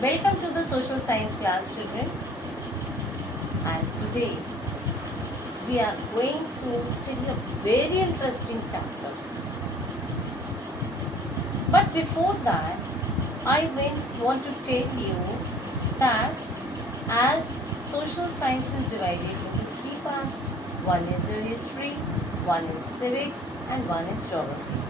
Welcome to the social science class, children. And today we are going to study a very interesting chapter. But before that, I want to tell you that as social science is divided into three parts, one is your history, one is civics, and one is geography.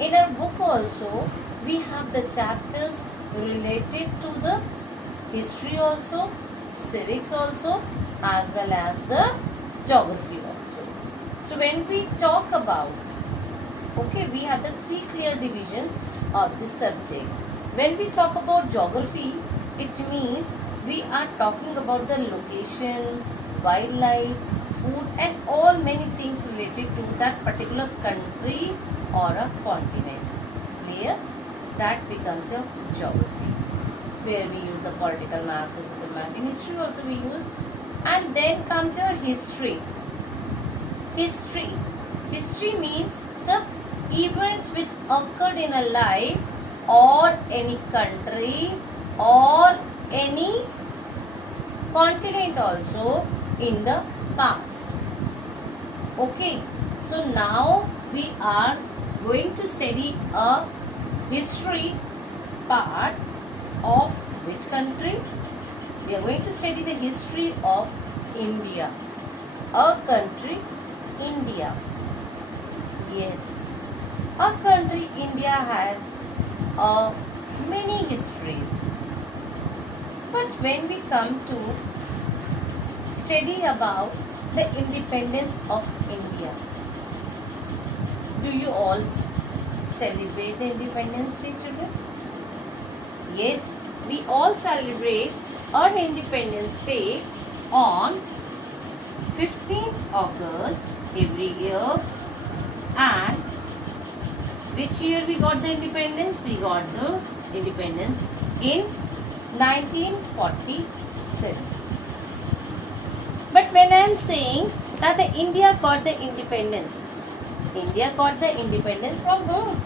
In our book also, we have the chapters related to the history also, civics also, as well as the geography also. So when we talk about, we have the three clear divisions of the subjects. When we talk about geography, it means we are talking about the location, wildlife, food, and all many things related to that particular country or a continent. Clear? That becomes your geography, where we use the political map, physical map. In history also we use. And then comes your history. History means the events which occurred in a life or any country or any continent also in the past. Okay, so now we are going to study a history part of which country? We are going to study the history of India. A country, India. Yes, a country, India has many histories. But when we come to study about the independence of India, do you all celebrate the Independence Day, children? Yes, we all celebrate our Independence Day on 15th August every year. And which year we got the independence? We got the independence in 1947. But when I am saying that the India got the independence from whom?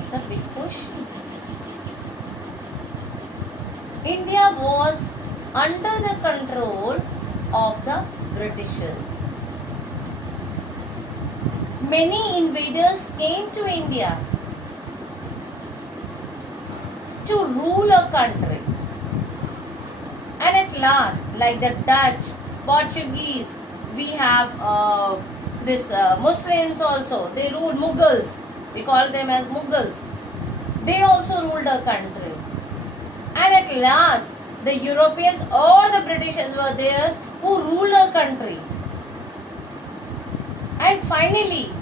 It's a big question. India was under the control of the Britishers. Many invaders came to India to rule a country. And at last, like the Dutch, Portuguese, we have Muslims also. They ruled Mughals. We call them as Mughals. They also ruled a country. And at last, the Europeans or the Britishers were there who ruled a country. And finally,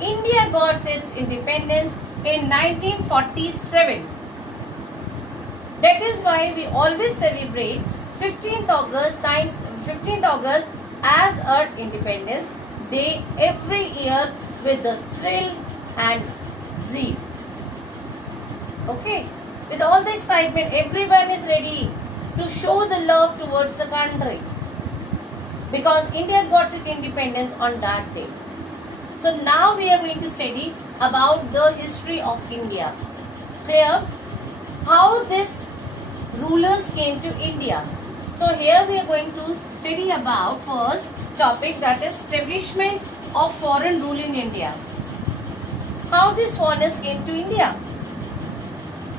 India got its independence in 1947. That is why we always celebrate 15th August as our Independence Day every year with the thrill and zeal. Okay, with all the excitement, everyone is ready to show the love towards the country because India got its independence on that day. So now we are going to study about the history of India. Clear? How these rulers came to India. So here we are going to study about first topic, that is establishment of foreign rule in India. How these foreigners came to India.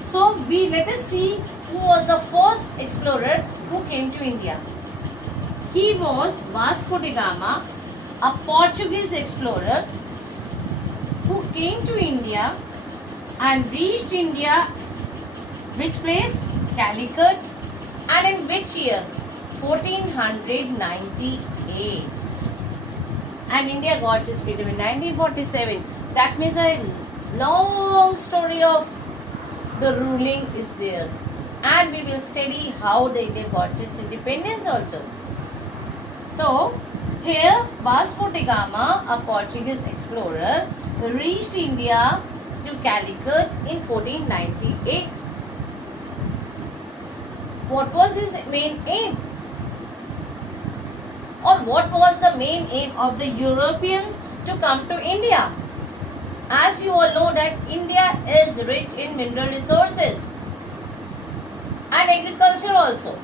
So let us see who was the first explorer who came to India. He was Vasco da Gama, a Portuguese explorer who came to India and reached India. Which place? Calicut. And in which year? 1498. And India got its freedom in 1947. That means a long story of the ruling is there. And we will study how the India got its independence also. So, here Vasco da Gama, a Portuguese explorer, reached India to Calicut in 1498. What was his main aim? Or what was the main aim of the Europeans to come to India? As you all know that India is rich in mineral resources and agriculture also.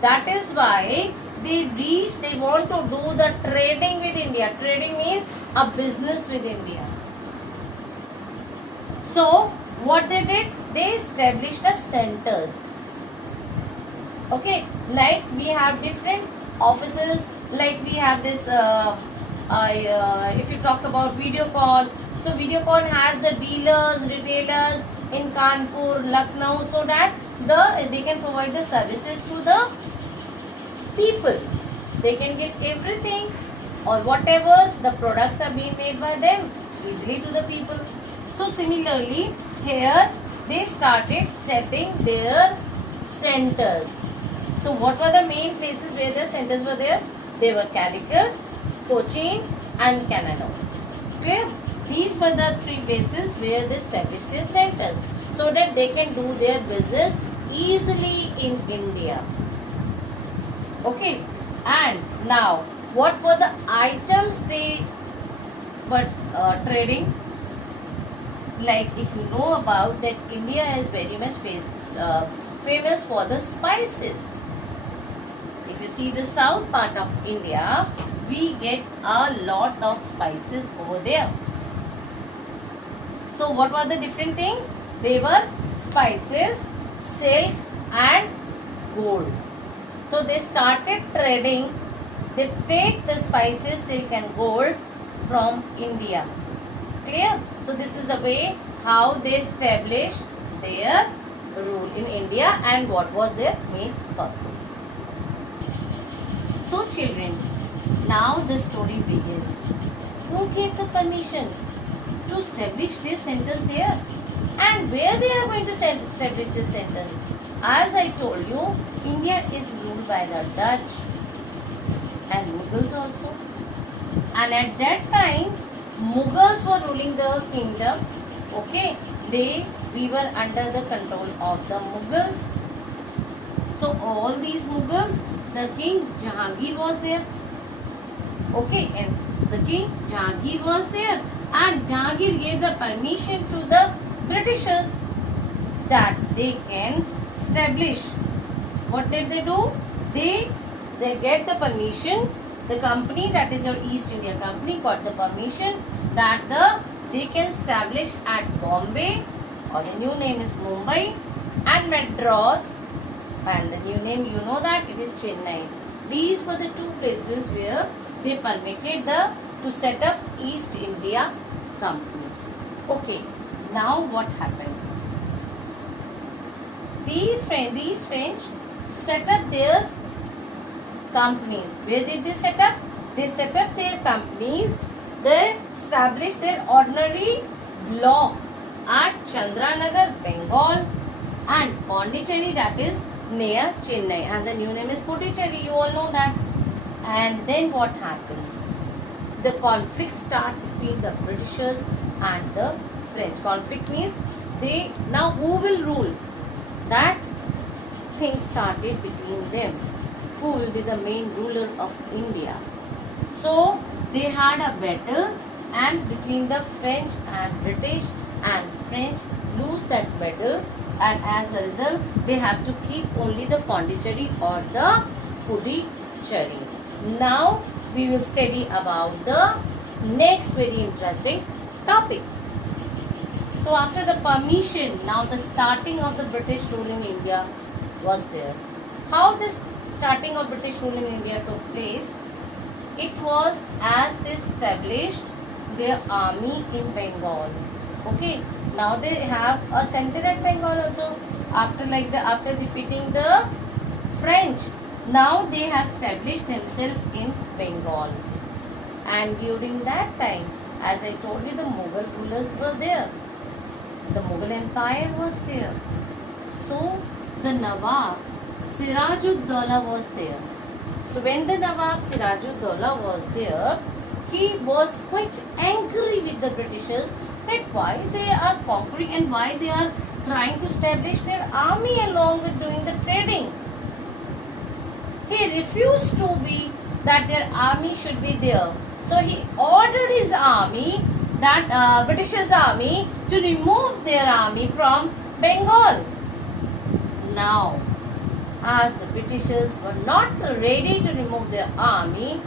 That is why they want to do the trading with India. Trading means a business with India. So what they did, they established the centers. Okay, like we have different offices, like we have this if you talk about Videocon, so Videocon has the dealers, retailers in Kanpur, Lucknow, so that they can provide the services to the people. They can get everything or whatever the products are being made by them easily to the people. So similarly here they started setting their centers. So what were the main places where the centers were there? They were Calicut, Cochin and Kannada. Clear? These were the three places where they established their centers so that they can do their business easily in India. Okay, and now what were the items they were trading? Like if you know about that, India is very much famous for the spices. If you see the south part of India, we get a lot of spices over there. So what were the different things? They were spices, silk and gold. So they started trading. They take the spices, silk and gold from India. Clear? So this is the way how they established their rule in India and what was their main purpose. So children, now the story begins. Who gave the permission to establish their centers here? And where they are going to establish their centers? As I told you, India is ruled by the Dutch and Mughals also. And at that time, Mughals were ruling the kingdom. Okay, we were under the control of the Mughals. So all these Mughals, the king Jahangir was there. Okay, and the king Jahangir was there, and Jahangir gave the permission to the Britishers that they can establish. What did they do? They get the permission. The company, that is your East India Company, got the permission that they can establish at Bombay, or the new name is Mumbai, and Madras, and the new name you know that it is Chennai. These were the two places where they permitted to set up East India Company. Okay, now what happened? These French set up their companies. Where did they set up? They set up their companies. They established their ordinary block at Chandranagar, Bengal, and Pondicherry, that is near Chennai, and the new name is Puducherry. You all know that. And then what happens? The conflict starts between the Britishers and the French. Conflict means now who will rule? That thing started between them. Who will be the main ruler of India? So they had a battle, and between the French and British, and French lose that battle, and as a result they have to keep only the Pondicherry or the Puducherry. Now we will study about the next very interesting topic. So after the permission, now the starting of the British rule in India was there. How this starting of British rule in India took place? It was as they established their army in Bengal. Okay, now they have a center at Bengal also. After defeating the French, now they have established themselves in Bengal. And during that time, as I told you, the Mughal rulers were there. The Mughal Empire was there. So the Nawab Sirajud-Dowla was there. So when the Nawab Sirajud-Dowla was there, he was quite angry with the Britishers that why they are conquering and why they are trying to establish their army along with doing the trading. He refused to be that their army should be there. So he ordered his army that British's army to remove their army from Bengal. Now, as the Britishers were not ready to remove their army,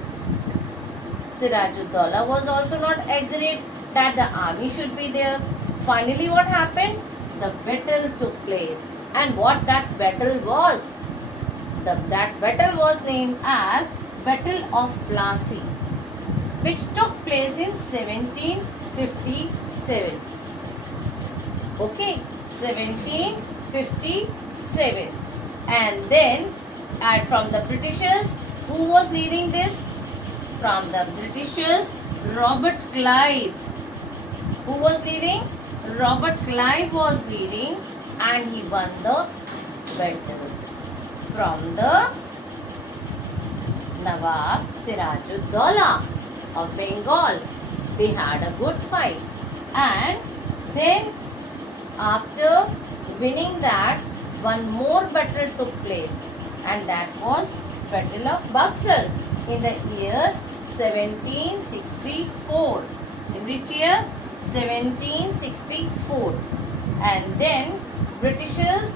Sirajud-Daulah was also not agreed that the army should be there. Finally, what happened? The battle took place. And what that battle was? That battle was named as Battle of Plassey, which took place in 1757. Okay, 1757. And then, from the Britishers, who was leading this? From the Britishers, Robert Clive. Who was leading? Robert Clive was leading, and he won the battle. From the Nawab Sirajud-Daulah of Bengal. They had a good fight. And then after winning that, one more battle took place, and that was Battle of Buxar in the year 1764. In which year? 1764. And then Britishers,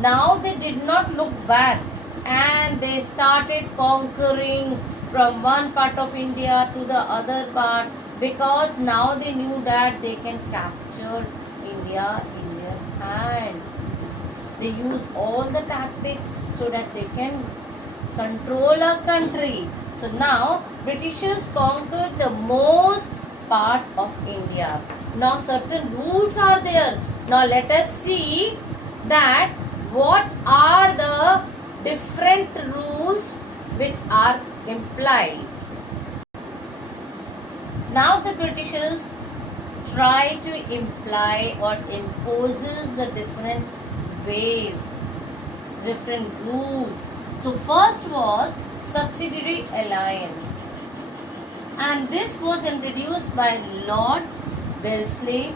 now they did not look back, and they started conquering from one part of India to the other part, because now they knew that they can capture India in their hands. They use all the tactics so that they can control a country. So now Britishers conquered the most part of India. Now certain rules are there. Now let us see that what are the different rules which are implied. Now the Britishers try to imply or imposes the different ways, different rules. So first was subsidiary alliance, and this was introduced by Lord Wellesley.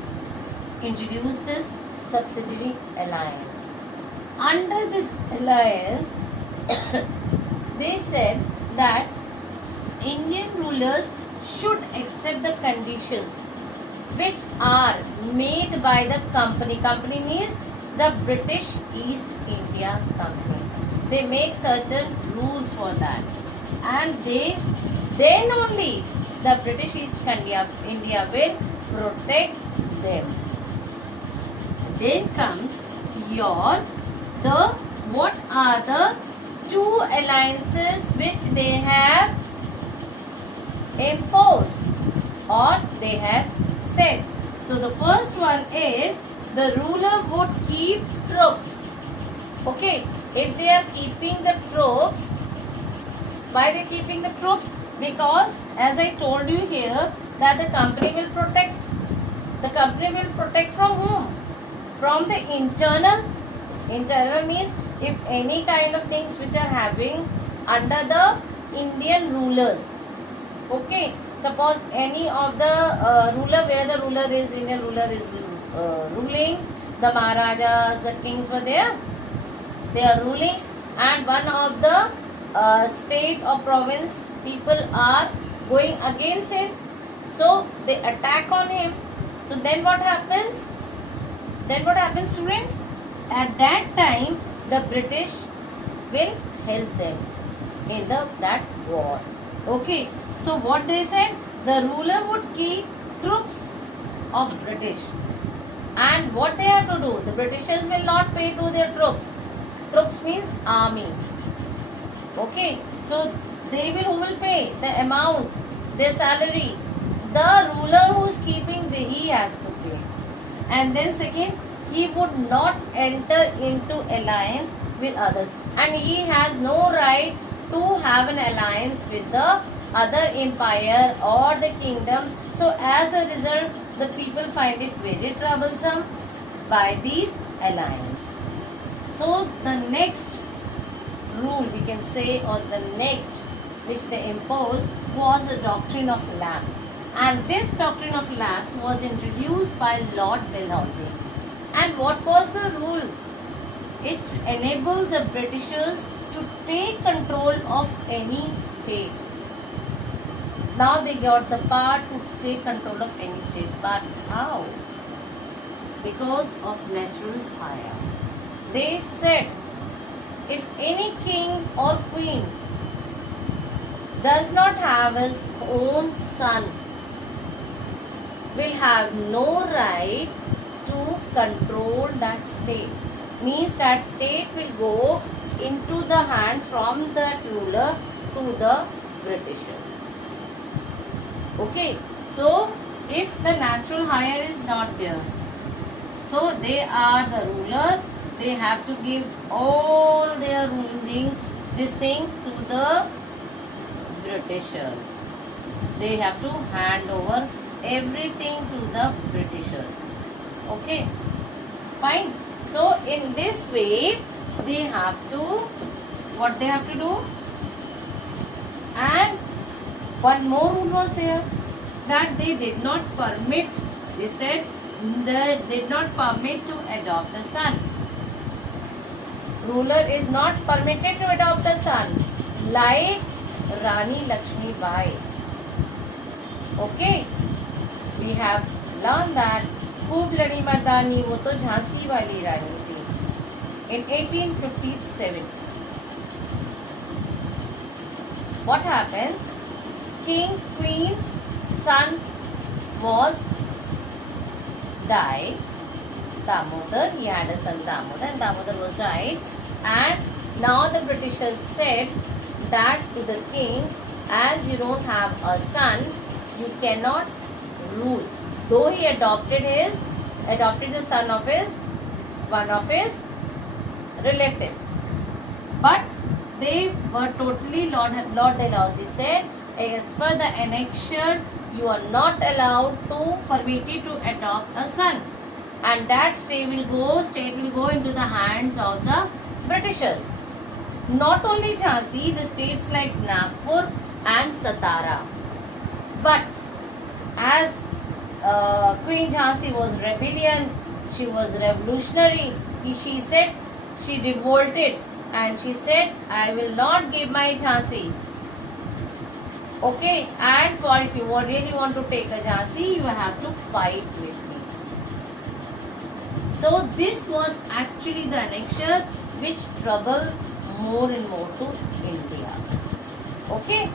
Introduced this subsidiary alliance. Under this alliance, they said that Indian rulers should accept the conditions which are made by the company. Company means the British East India Company. They make certain rules for that, and then only the British East India will protect them. Then comes what are the two alliances which they have imposed or they have said. So the first one is the ruler would keep troops. Okay, if they are keeping the troops, why they keeping the troops? Because as I told you here that the company will protect. The company will protect from whom? From the internal. Internal means if any kind of things which are having under the Indian rulers. Okay, suppose any of the ruler, where the ruler is, Indian ruler is ruling, the Maharajas, the kings were there, they are ruling, and one of the state or province people are going against him, so they attack on him. So then what happens? Then what happens, student? At that time, the British will help them in that war. Okay. So what they said? The ruler would keep troops of British. And what they have to do? The Britishers will not pay to their troops. Troops means army. Okay. So they will, who will pay? The amount, their salary. The ruler who is keeping, he has to pay. And then second, he would not enter into alliance with others. And he has no right to have an alliance with the other empire or the kingdom. So as a result, the people find it very troublesome by these alliance. So the next rule we can say, or the next which they imposed, was the doctrine of lapse. And this doctrine of lapse was introduced by Lord Dalhousie. And what was the rule? It enabled the Britishers to take control of any state. Now they got the power to take control of any state. But how? Because of natural fire. They said, if any king or queen does not have his own son, will have no right to control that state. Means that state will go into the hands from the ruler to the Britishers. Okay, so if the natural hire is not there, so they are the ruler, they have to give all their ruling, this thing to the Britishers. They have to hand over everything to the Britishers. Okay, fine. So in this way, they have to, what they have to do? And one more rule was there, that they did not permit, they said they did not permit to adopt a son. Ruler is not permitted to adopt a son, like Rani Lakshmi Bai. Okay, we have learned that खूब लड़ी मर्दानी, वो तो झांसी वाली रानी थी. In 1857, what happens? King Queen's son was died. Damodar, he had a son Damodar, and Damodar was died. And now the Britishers said that to the king, as you don't have a son, you cannot rule. Though he adopted the son of one of his relative, but they were totally Lord Dalhousie said, as per the annexure, you are not allowed to permitted to adopt a son, and that state will go into the hands of the Britishers. Not only Jhansi, the states like Nagpur and Satara. But as Queen Jhansi was rebellion, she was revolutionary. She said, she revolted and she said, I will not give my Jhansi. Okay, and for if you really want to take a Jhansi, you have to fight with me. So this was actually the annexure which troubled more and more to India. Okay.